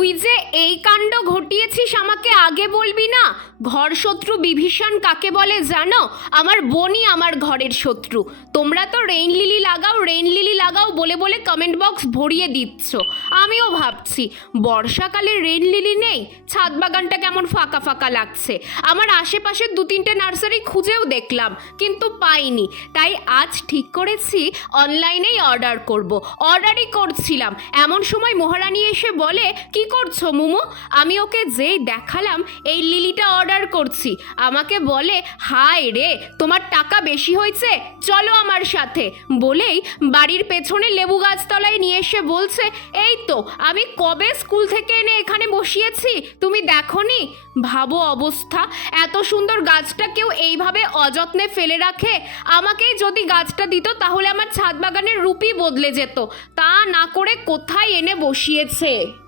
তুই যে এই কাণ্ড আমাকে আগে বলবি না? ঘর শত্রু বিভীষণ কাকে বলে জানো? আমার বোনই আমার ঘরের শত্রু। তোমরা তো রেইন লিলি লাগাও, রেইন লিলি লাগাও বলে বলে কমেন্ট বক্স ভরিয়ে দিচ্ছ। আমিও ভাবছি, বর্ষাকালে রেইন লিলি নেই? ছাদ বাগানটা কেমন ফাঁকা ফাঁকা লাগছে? আমার আশেপাশে দু তিনটে নার্সারি খুঁজেও দেখলাম, কিন্তু পাইনি। তাই আজ ঠিক করেছি অনলাইনেই অর্ডার করব। অর্ডারই করছিলাম। এমন সময় মহারানী এসে বলে, কি করছ মুমু? আমি ওকে যেই দেখালাম এই লিলিটা অর্ডার করছি। আমাকে বলে, হায় রে, তোমার টাকা বেশি হয়েছে? চলো আমার সাথে। বলেই বাড়ির পেছনে লেবু গাছতলায় নিয়ে এসে বলছে, এই তো, আমি কবে স্কুল থেকে এনে এখানে বসিয়েছি? তুমি দেখো নি ভাবো অবস্থা, এত সুন্দর গাছটা কেউ এইভাবে অযত্নে ফেলে রাখে? আমাকেই যদি গাছটা দিত, তাহলে আমার ছাদ বাগানের রূপই বদলে যেত। তা না করে কোথায় এনে বসিয়েছে?